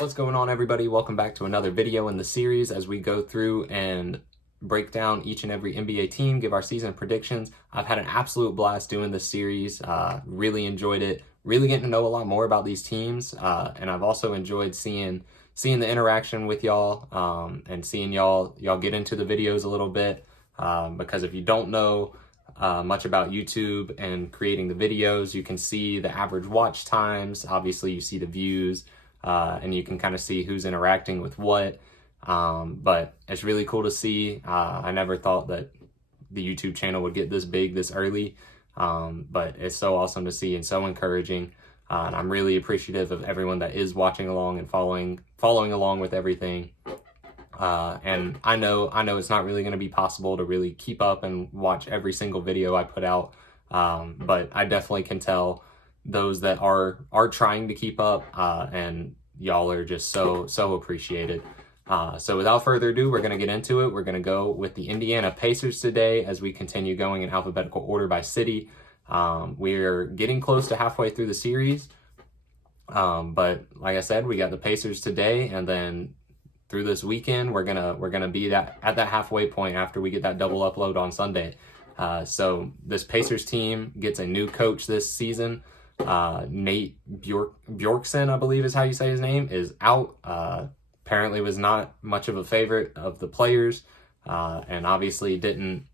What's going on, everybody? Welcome back to another video in the series as we go through and break down each and every NBA team, give our season predictions. I've had an absolute blast doing this series. Really enjoyed it. Really getting to know a lot more about these teams, and I've also enjoyed seeing the interaction with y'all and seeing y'all get into the videos a little bit. Because if you don't know much about YouTube and creating the videos, you can see the average watch times. Obviously, you see the views. And you can kind of see who's interacting with what. But it's really cool to see. I never thought that the YouTube channel would get this big this early, but it's so awesome to see and so encouraging. And I'm really appreciative of everyone that is watching along and following along with everything. And I know it's not really going to be possible to really keep up and watch every single video I put out, but I definitely can tell those that are trying to keep up, and y'all are just so appreciated. So without further ado, we're going to get into it. We're going to go with the Indiana Pacers today as we continue going in alphabetical order by city. We're getting close to halfway through the series, but like I said, we got the Pacers today, and then through this weekend we're gonna be at that halfway point after we get that double upload on Sunday. So this Pacers team gets a new coach this season. Nate Bjorkson, I believe is how you say his name, is out. Apparently was not much of a favorite of the players, and obviously didn't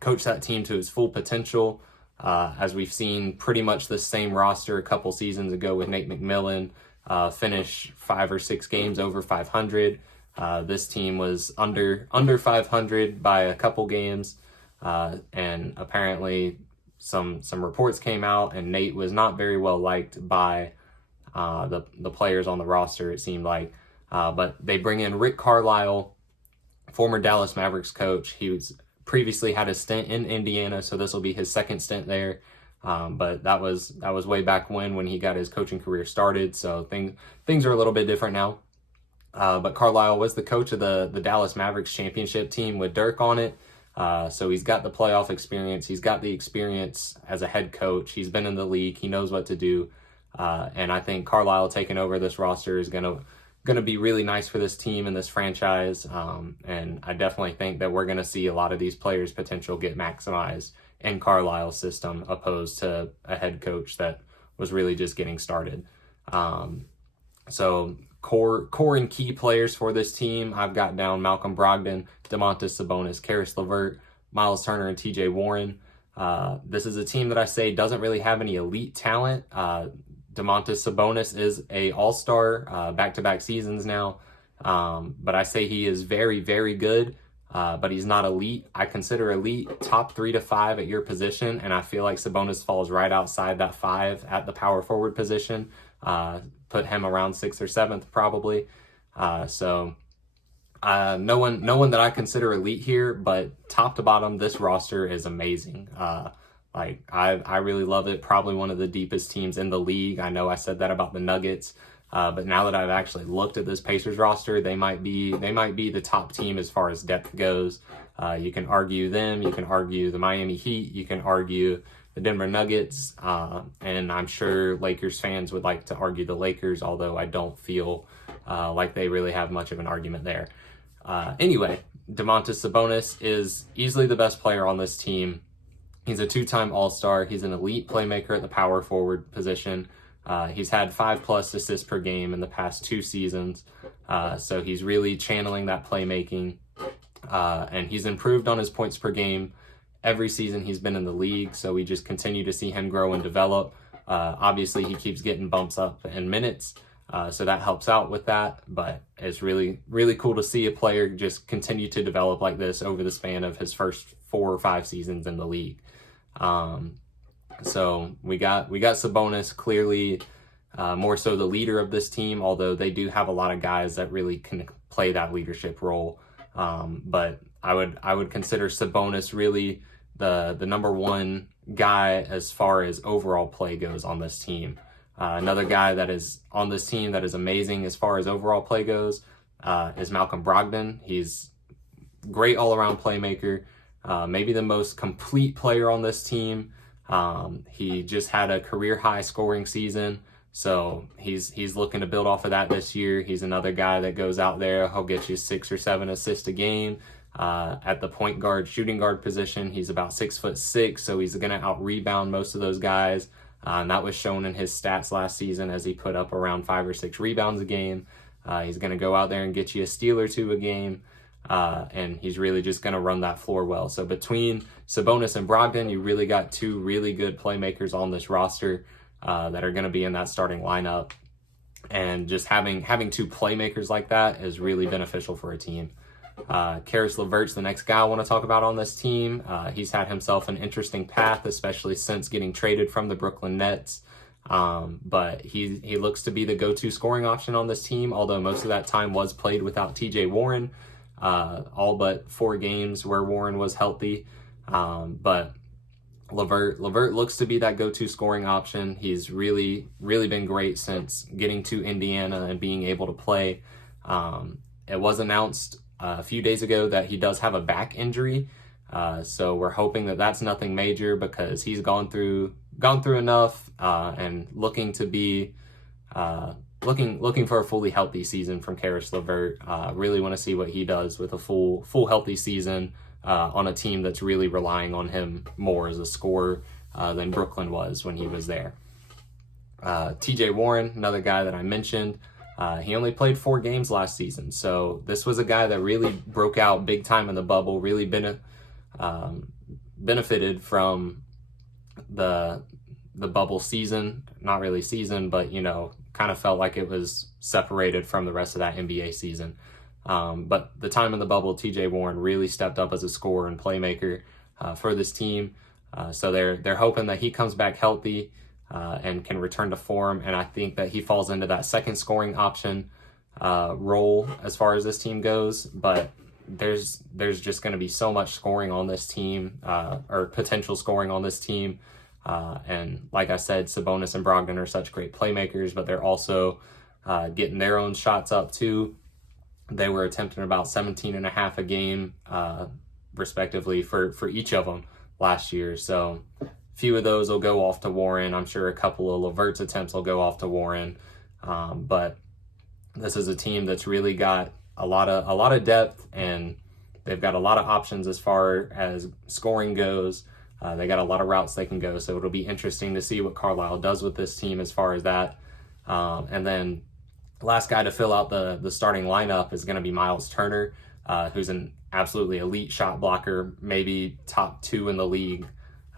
coach that team to its full potential, as we've seen pretty much the same roster a couple seasons ago with Nate McMillan finish 5 or 6 games over 500. This team was under 500 by a couple games, and apparently some reports came out, and Nate was not very well liked by the players on the roster, it seemed like. But they bring in Rick Carlisle, former Dallas Mavericks coach. He was previously had a stint in Indiana, so this will be his second stint there. But that was way back when he got his coaching career started. So things are a little bit different now. But Carlisle was the coach of the Dallas Mavericks championship team with Dirk on it. So he's got the playoff experience. He's got the experience as a head coach. He's been in the league. He knows what to do. And I think Carlisle taking over this roster is gonna be really nice for this team and this franchise. And I definitely think that we're gonna see a lot of these players' potential get maximized in Carlisle's system, opposed to a head coach that was really just getting started. So core and key players for this team, I've got down Malcolm Brogdon, Domantas Sabonis, Caris LeVert, Miles Turner, and TJ Warren. This is a team that I say doesn't really have any elite talent. Domantas Sabonis is a all-star, back-to-back seasons now. But I say he is very, very good, but he's not elite. I consider elite top 3 to 5 at your position, and I feel like Sabonis falls right outside that 5 at the power forward position. Put him around 6th or 7th probably. So no one that I consider elite here, but top to bottom, this roster is amazing. I really love it. Probably one of the deepest teams in the league. I know I said that about the Nuggets, but now that I've actually looked at this Pacers roster, they might be the top team as far as depth goes. You can argue them, you can argue the Miami Heat, you can argue the Denver Nuggets, and I'm sure Lakers fans would like to argue the Lakers, although I don't feel like they really have much of an argument there. Anyway, Domantas Sabonis is easily the best player on this team. He's a 2-time All-Star. He's an elite playmaker at the power forward position. He's had 5+ assists per game in the past 2 seasons. So he's really channeling that playmaking. And he's improved on his points per game every season he's been in the league. So we just continue to see him grow and develop. Obviously, he keeps getting bumps up in minutes. So that helps out with that. But it's really, really cool to see a player just continue to develop like this over the span of his first 4 or 5 seasons in the league. So we got Sabonis, clearly more so the leader of this team, although they do have a lot of guys that really can play that leadership role. But I would consider Sabonis really the number 1 guy as far as overall play goes on this team. Another guy that is on this team that is amazing as far as overall play goes is Malcolm Brogdon. He's great all-around playmaker, maybe the most complete player on this team. He just had a career-high scoring season, So he's looking to build off of that this year. He's another guy that goes out there. He'll get you 6 or 7 assists a game. At the point guard, shooting guard position, he's about 6'6", so he's going to out-rebound most of those guys. And that was shown in his stats last season as he put up around 5 or 6 rebounds a game. He's going to go out there and get you a steal or 2 a game. And he's really just going to run that floor well. So between Sabonis and Brogdon, you really got 2 really good playmakers on this roster that are going to be in that starting lineup. And just having 2 playmakers like that is really beneficial for a team. Caris LeVert's the next guy I want to talk about on this team. He's had himself an interesting path, especially since getting traded from the Brooklyn Nets. But he looks to be the go-to scoring option on this team, although most of that time was played without TJ Warren, all but 4 games where Warren was healthy. But LeVert looks to be that go-to scoring option. He's really been great since getting to Indiana and being able to play. It was announced a few days ago that he does have a back injury. So we're hoping that that's nothing major, because he's gone through enough, and looking to be looking for a fully healthy season from Caris LeVert. Really want to see what he does with a full healthy season on a team that's really relying on him more as a scorer than Brooklyn was when he was there. TJ Warren, another guy that I mentioned. He only played 4 games last season, so this was a guy that really broke out big time in the bubble, really benefited from the bubble season. Not really season, but, kind of felt like it was separated from the rest of that NBA season. But the time in the bubble, TJ Warren really stepped up as a scorer and playmaker for this team. So they're hoping that he comes back healthy and can return to form. And I think that he falls into that second scoring option role as far as this team goes. But there's just going to be so much scoring on this team, or potential scoring on this team. And like I said, Sabonis and Brogdon are such great playmakers, but they're also getting their own shots up too. They were attempting about 17.5 a game, respectively, for each of them last year. So a few of those will go off to Warren. I'm sure a couple of LeVert's attempts will go off to Warren. But this is a team that's really got a lot of depth, and they've got a lot of options as far as scoring goes. They got a lot of routes they can go, so it'll be interesting to see what Carlisle does with this team as far as that. And then last guy to fill out the starting lineup is going to be Miles Turner, who's an absolutely elite shot blocker, maybe top 2 in the league.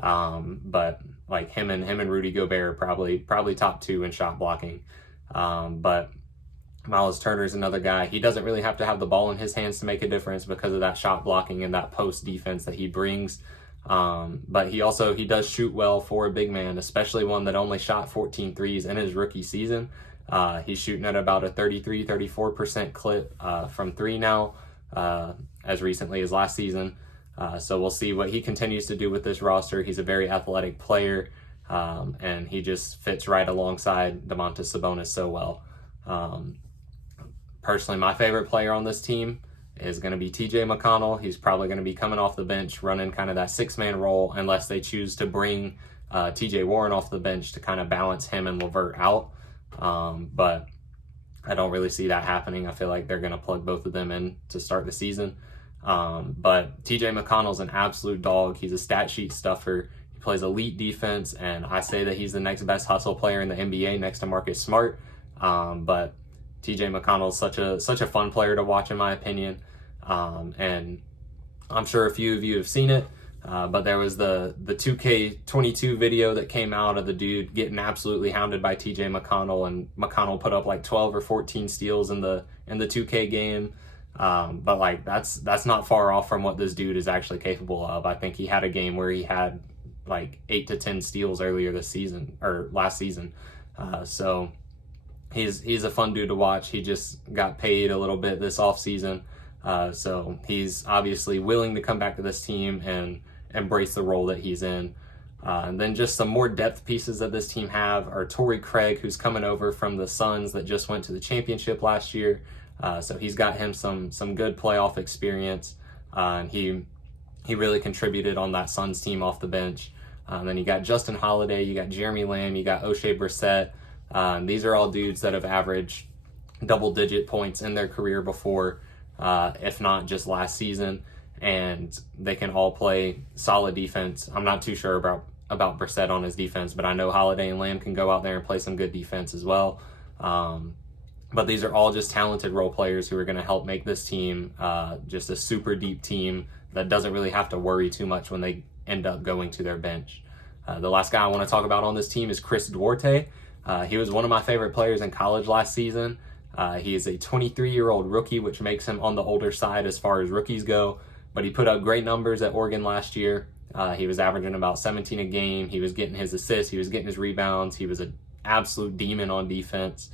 But like him and Rudy Gobert are probably top 2 in shot blocking. But Miles Turner is another guy. He doesn't really have to have the ball in his hands to make a difference because of that shot blocking and that post defense that he brings. But he does shoot well for a big man, especially one that only shot 14 threes in his rookie season. He's shooting at about a 34% clip from 3 now, as recently as last season. So we'll see what he continues to do with this roster. He's a very athletic player, and he just fits right alongside Domantas Sabonis so well. Personally, my favorite player on this team is going to be TJ Mcconnell. He's probably going to be coming off the bench, running kind of that 6-man role, unless they choose to bring TJ Warren off the bench to kind of balance him and LeVert out. But I don't really see that happening. I feel like they're going to plug both of them in to start the season. But TJ McConnell's an absolute dog. He's a stat sheet stuffer. He plays elite defense, and I say that he's the next best hustle player in the NBA next to Marcus Smart. But TJ McConnell's such a fun player to watch, in my opinion. And I'm sure a few of you have seen it. But there was the 2K22 video that came out of the dude getting absolutely hounded by TJ McConnell, and McConnell put up like 12 or 14 steals in the 2K game. But like that's not far off from what this dude is actually capable of. I think he had a game where he had like 8 to 10 steals earlier this season or last season. So he's a fun dude to watch. He just got paid a little bit this offseason. So he's obviously willing to come back to this team and embrace the role that he's in. And then just some more depth pieces that this team have are Tory Craig, who's coming over from the Suns that just went to the championship last year. So he's got him some good playoff experience. And he really contributed on that Suns team off the bench. Then you got Justin Holiday, you got Jeremy Lamb, you got O'Shea Brissett. These are all dudes that have averaged double-digit points in their career before, if not just last season, and they can all play solid defense. I'm not too sure about Brissett on his defense, but I know Holiday and Lamb can go out there and play some good defense as well. But these are all just talented role players who are going to help make this team just a super deep team that doesn't really have to worry too much when they end up going to their bench. The last guy I want to talk about on this team is Chris Duarte. He was one of my favorite players in college last season. He is a 23-year-old rookie, which makes him on the older side as far as rookies go, but he put up great numbers at Oregon last year. He was averaging about 17 a game. He was getting his assists. He was getting his rebounds. He was an absolute demon on defense.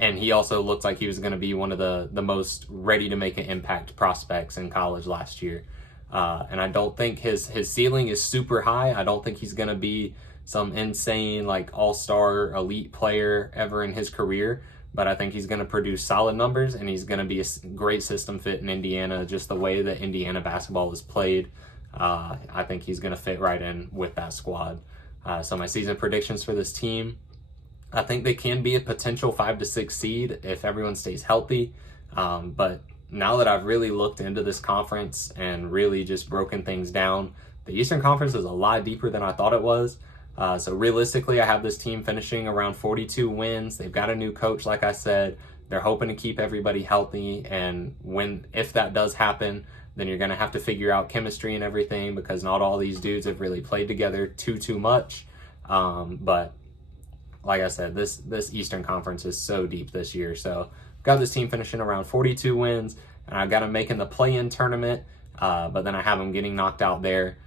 And he also looked like he was going to be one of the most ready to make an impact prospects in college last year. And I don't think his ceiling is super high. I don't think he's going to be some insane like all-star elite player ever in his career, but I think he's going to produce solid numbers, and he's going to be a great system fit in Indiana, just the way that Indiana basketball is played. I think he's going to fit right in with that squad. So my season predictions for this team, I think they can be a potential 5 to 6 seed if everyone stays healthy. But now that I've really looked into this conference and really just broken things down, the Eastern Conference is a lot deeper than I thought it was. So realistically, I have this team finishing around 42 wins. They've got a new coach, like I said. They're hoping to keep everybody healthy. And if that does happen, then you're going to have to figure out chemistry and everything, because not all these dudes have really played together too much. But like I said, this Eastern Conference is so deep this year. So I've got this team finishing around 42 wins, and I've got them making the play-in tournament, but then I have them getting knocked out there.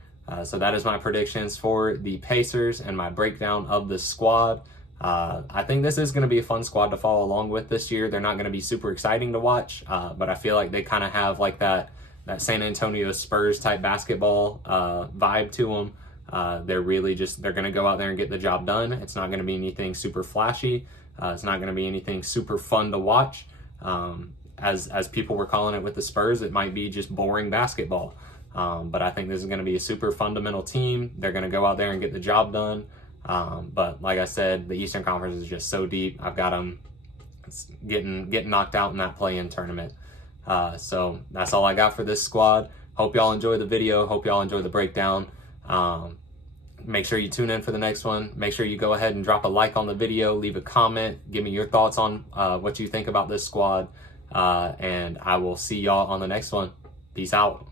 So that is my predictions for the Pacers and my breakdown of the squad. I think this is going to be a fun squad to follow along with this year. They're not going to be super exciting to watch, but I feel like they kind of have like that San Antonio Spurs type basketball vibe to them. They're going to go out there and get the job done. It's not going to be anything super flashy. It's not going to be anything super fun to watch. As people were calling it with the Spurs, it might be just boring basketball. But I think this is going to be a super fundamental team. They're going to go out there and get the job done. But like I said, the Eastern Conference is just so deep. I've got them getting knocked out in that play-in tournament. So that's all I got for this squad. Hope y'all enjoy the video. Hope y'all enjoy the breakdown. Make sure you tune in for the next one. Make sure you go ahead and drop a like on the video, leave a comment, give me your thoughts on what you think about this squad. And I will see y'all on the next one. Peace out.